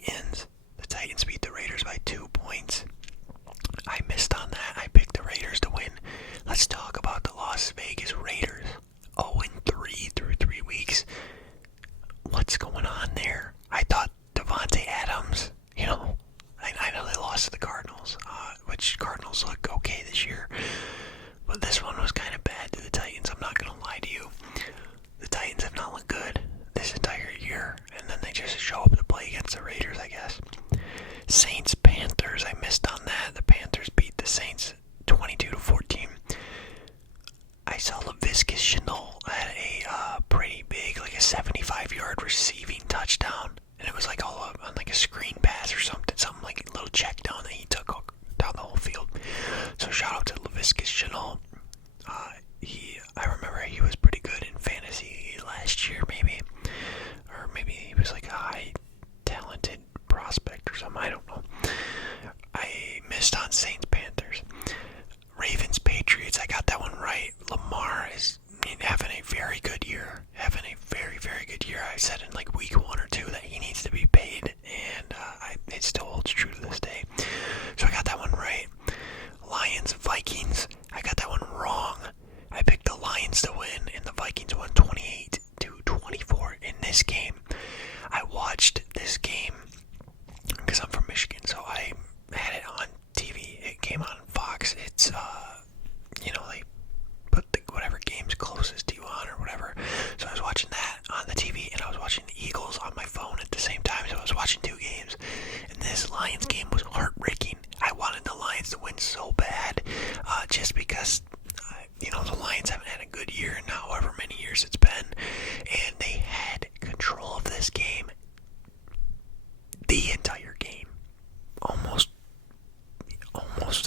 Titans. The Titans beat the Raiders by 2 points. I missed on that. I picked the Raiders to win. Let's talk about the Las Vegas Raiders. 0-3 through 3 weeks. What's going on there? I thought Devontae Adams, I know they lost to the Cardinals, which Cardinals look okay this year. But this one was kind of bad to the Titans. I'm not going to lie to you. The Titans have not looked good this entire year. And then they just show up to play against the Raiders, I guess. Saints, Panthers. I missed on that. The Panthers beat the Saints 22-14. I saw Laviska Shenault had a pretty big, like a 75-yard receiving touchdown. And it was like all on like a screen pass or something like a little check down that he took down the whole field. So shout out to Laviska Shenault. I remember he was pretty good in fantasy last year, maybe. Or maybe he was like a high talented prospect or something. I don't know. I missed on Saints Panthers. Ravens Patriots. I got that one right. Lamar is having a very good year. Very good year. I said in like week 1 or 2 that he needs to be paid, and it still holds true to this day. So I got that one right. Lions Vikings. I got that one wrong. I picked the Lions to win, and the Vikings won 28-24 in this game. I watched this game because I'm from Michigan, so I had it on TV. It came on Fox. It's they put whatever game's closest to you on or whatever. So I was watching that on the TV, and I was watching the Eagles on my phone at the same time. So I was watching 2 games, and this Lions game was heartbreaking. I wanted the Lions to win so bad, just because the Lions haven't had a good year in however many years it's been, and they had control of this game the entire game. Almost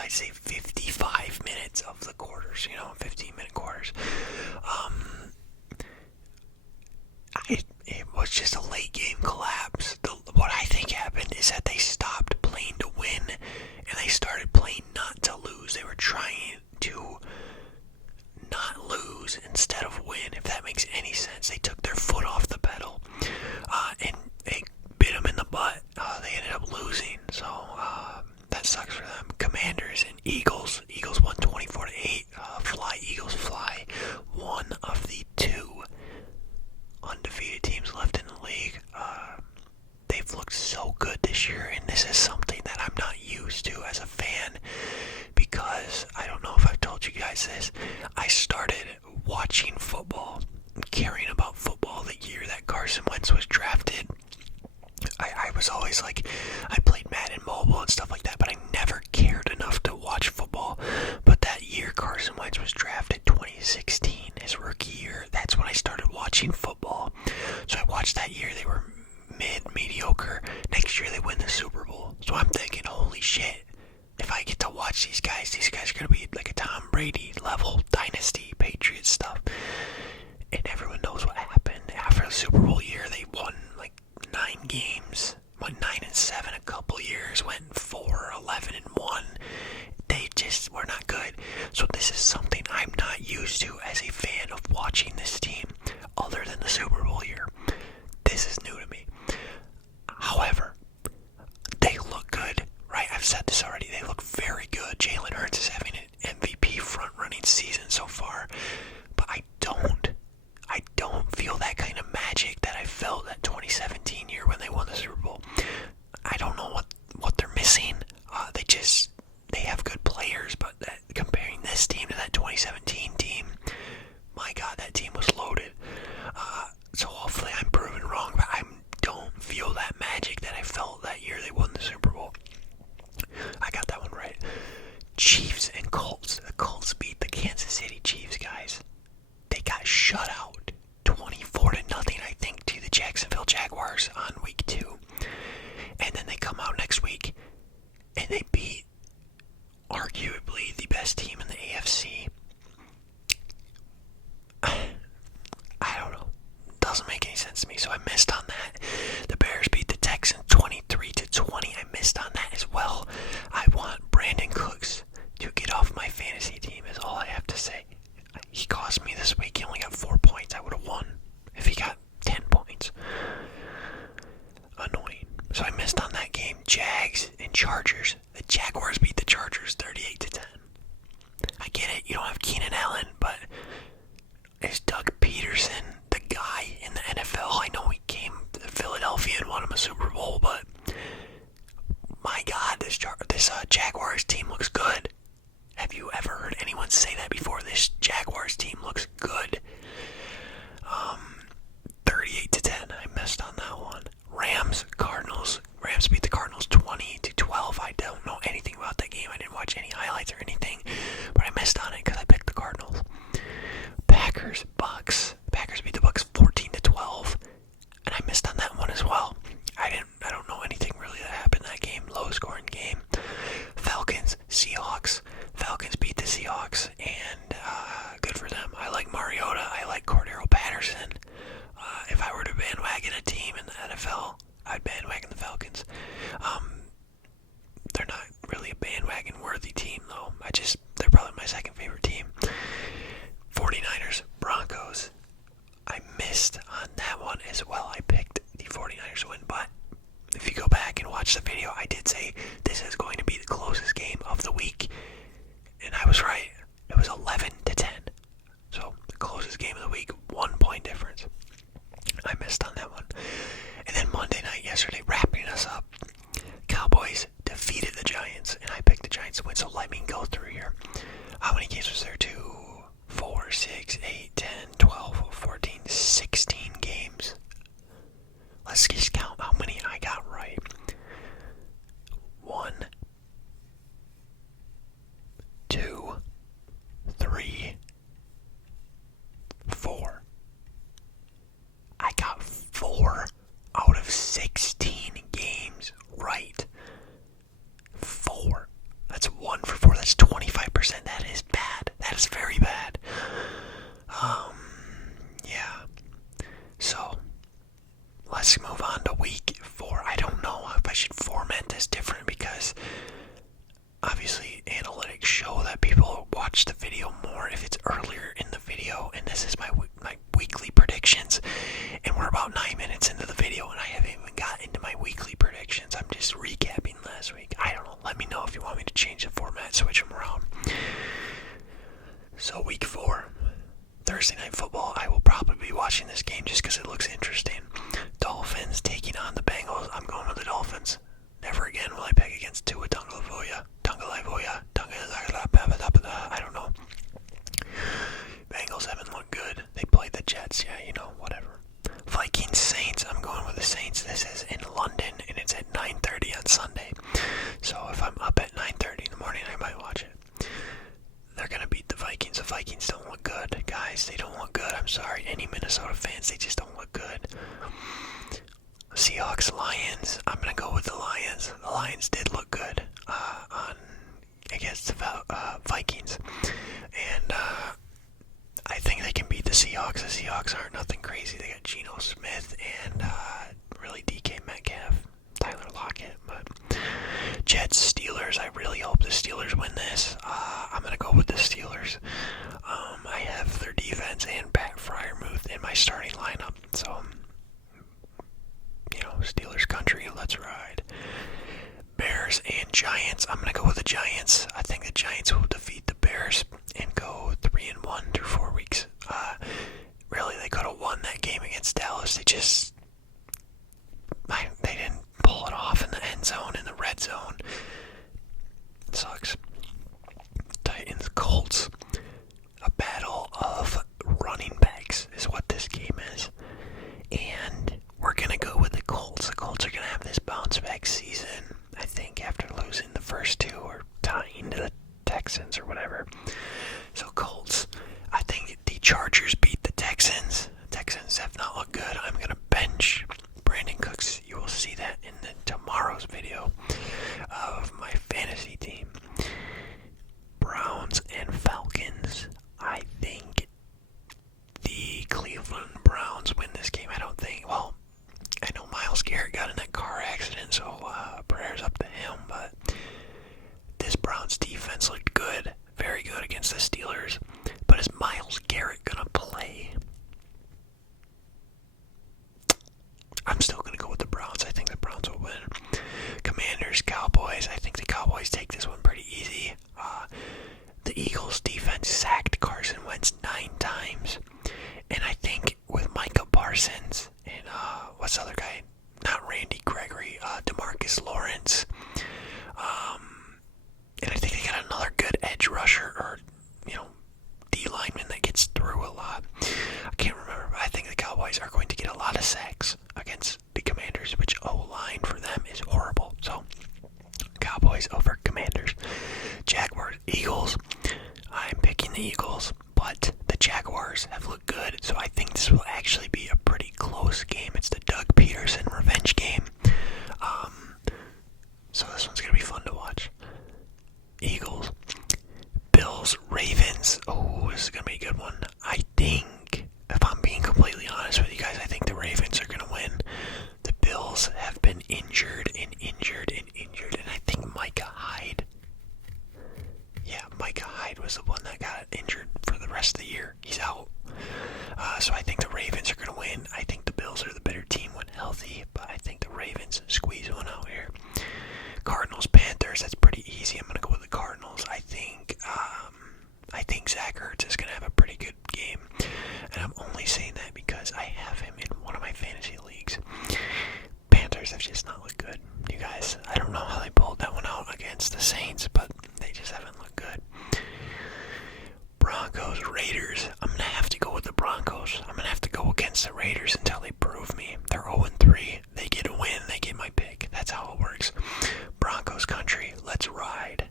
I'd say 55 minutes of the quarters, 15-minute quarters. It was just a late game collapse. What I think happened is that they stopped playing to win, and they started playing not to lose. They were trying to not lose instead of win, if that makes any sense. They took their foot off the pedal, and they bit them in the butt. They ended up losing, so that sucks for them. Commanders and Eagles. Eagles won 24-8. Fly, Eagles fly. One of the 2 undefeated teams left in the league. They've looked so good this year, and this is something that I'm not used to as a fan, because I don't know if I've told you guys this. I started watching football, caring about football the year that Carson Wentz was drafted. I was always like, I played Madden Mobile and stuff like that, but I never cared enough to watch football. But that year Carson Wentz was drafted, 2016, his rookie year, that's when I started watching football. So I watched that year. They were mediocre. Next year they win the Super Bowl. So I'm thinking, holy shit, if I get to watch these guys are going to be like a Tom Brady level dynasty Patriots stuff. And everyone knows what happened. After the Super Bowl year, they won like 9 games. Went 9-7 a couple years. Went 4-11-1. They just were not good. So this is something I'm not used to as a fan of watching this team, other than the Super Bowl year. This is new to me. However, they look good. Chargers. The Jaguars beat the Chargers 38-10. I get it, you don't have Keenan Allen, but is Doug Peterson the guy in the NFL? I know he came to Philadelphia and won him a Super Bowl, but my God, this Jaguars team looks good. Have you ever heard anyone say that before? This Jaguars team looks good. 38-10. I missed on that one. Cardinals. Rams beat the Cardinals 20-12. I don't know anything about that game. I didn't watch any highlights or anything, but I missed on it because I picked the Cardinals. Bucks. Packers beat the Bucks 14-12, and I missed on that one as well. I don't know anything really that happened in that game. Low scoring game. Seahawks. Falcons beat the Seahawks, and good for them. I like Mariota. I like Cordero Patterson. If I were to bandwagon a team in the NFL, I'd bandwagon the Falcons. They're not really a bandwagon-worthy team, though. They're probably my second favorite team. 49ers, Broncos. I missed on that one as well. I picked the 49ers to win, but if you go back and watch the video, I did say this is going to be the closest game of the week, and I was right. It was 11-10. So, the closest game of the week, 1 point difference. I missed on that one. And then Monday night yesterday, wrapping us up, Cowboys defeated the Giants, and I picked the Giants to win, so let me go through here. How many games was there? 2, 4, 6, 8, 10, 12, 14, 16 games. Let's just count how many I got right. 1, 2, 3, 4. I got 4 out of 16 games right. 4. That's 1 for 4. That's 25%. That is bad. That is very bad. Yeah. So, let's move on to week 4. I don't know if I should format this different because obviously analytics show that people watch the video more if it's earlier in the video, and this is my weekly predictions, and we're about 9 minutes into the video and I haven't even got into my weekly predictions. I'm just recapping last week. I don't know. Let me know if you want me to change the format, switch them around. So week 4, Thursday Night Football. I will probably be watching this game just because it looks interesting. Dolphins taking on the Bengals. I'm going with the Dolphins. Never again will I pick against Tua Tagovailoa. I don't know. Bengals haven't looked good. They played the Jets. Yeah, whatever. Vikings Saints. I'm going with the Saints. This is in London, and it's at 9:30 on Sunday. So if I'm up at 9:30 in the morning, I might watch it. They're going to beat the Vikings. The Vikings don't look good, guys. They don't look good. I'm sorry. Any Minnesota fans, they just don't look good. Seahawks, Lions. I'm going to go with the Lions. The Lions did look good against the Vikings. And I think they can beat the Seahawks. The Seahawks aren't nothing crazy. They got Geno Smith and really DK Metcalf, Tyler Lockett. But Jets, Steelers. I really hope the Steelers win this. I'm going to go with the Steelers. I have their defense and Pat Freiermuth in my starting lineup. So, Steelers country, let's ride. Bears and Giants. I'm going to go with the Giants. I think the Giants will defeat the Bears and go 3-1 through 4 weeks. Really, they could have won that game against Dallas. They didn't pull it off in the end zone, in the red zone. It sucks. Titans, Colts. A battle of running backs is what this game is. And we're going to go with the Colts. The Colts are going to have this bounce back season, I think, after losing the first 2 or tying to the Texans. Cowboys over Commanders. Jaguars, Eagles. I'm picking the Eagles, but the Jaguars have looked good, so I think this will actually be a pretty close game. It's the Doug Peterson revenge game. So this one's going to be fun to watch. Eagles, Bills, Ravens. Oh, this is going to be a good one. I think, if I'm being completely honest with you guys, I think the Ravens are going to win. The Bills have been injured, and I think Micah Hyde. Yeah, Micah Hyde was the one that got injured for the rest of the year. He's out. So I think the Ravens are going to win. I think the Bills are the better team when healthy, but I think the Ravens squeeze one out here. Cardinals, Panthers, that's pretty easy. I'm going to go with the Cardinals. I think Zach Ertz is going to have a pretty good game. And I'm only saying that because I have him in one of my fantasy leagues. Panthers have just not looked good. You guys, I don't know how they pulled that one out against the Saints, but they just haven't looked good. Broncos, Raiders. I'm going to have to go with the Broncos. I'm going to have to go against the Raiders until they prove me. They're 0-3. They get a win. They get my pick. That's how it works. Broncos country. Let's ride.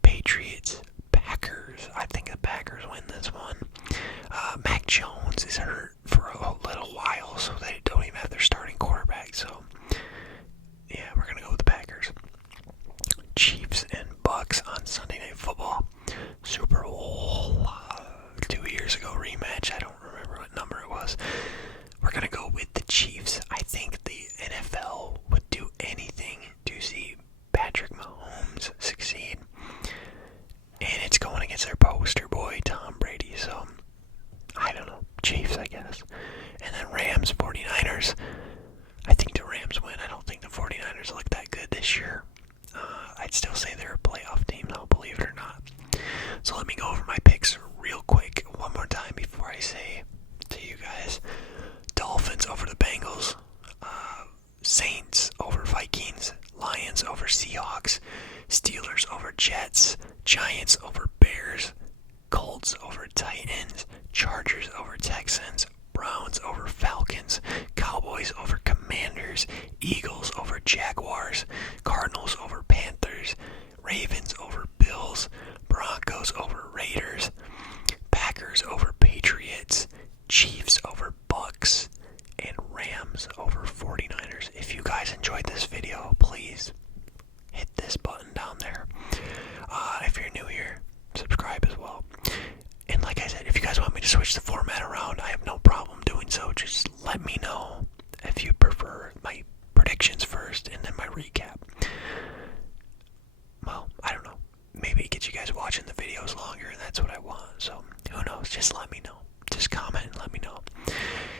Patriots, Packers. I think the Packers win this one. Mac Jones is hurt for a little while, so they don't even have their starting quarterback. So, yeah, we're going to go with the Packers. Chiefs and Bucks on Sunday Night Football. Super Bowl 2 years ago rematch. I don't remember what number it was. We're going to go with the Chiefs. I think the NFL would do anything to see Patrick Mahomes succeed. And it's going against their poster boy, Tom Brady. So, I don't know. Chiefs, I guess. And then Rams, 49ers. I think the Rams win. I don't think the 49ers look that good this year. I'd still say they're a playoff team, though, believe it or not. So let me go over my picks real quick one more time before I say to you guys. Dolphins over the Bengals. Saints over Vikings. Lions over Seahawks. Steelers over Jets. Giants over Bears. Colts over Titans. Chargers over Texans. Browns over Falcons. Cowboys over Commanders. Eagles over Jaguars. Cardinals over Panthers. Ravens over Bills. Broncos over Raiders. Packers over Patriots. Chiefs over Bucks. And Rams over 49ers. If you guys enjoyed this video, please hit this button down there. If you're new here, subscribe as well. And like I said, if you guys want me to switch the format around, I have no problem doing so. Just let me know if you prefer my predictions first and then my recap. Well, I don't know. Maybe it gets you guys watching the videos longer, and that's what I want. So, who knows? Just let me know. Just comment and let me know.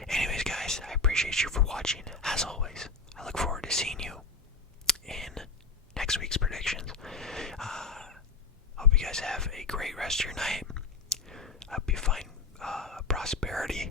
Anyways, guys, I appreciate you for watching. As always, I look forward to seeing you in next week's predictions. Hope you guys have a great rest of your night. Hope you find prosperity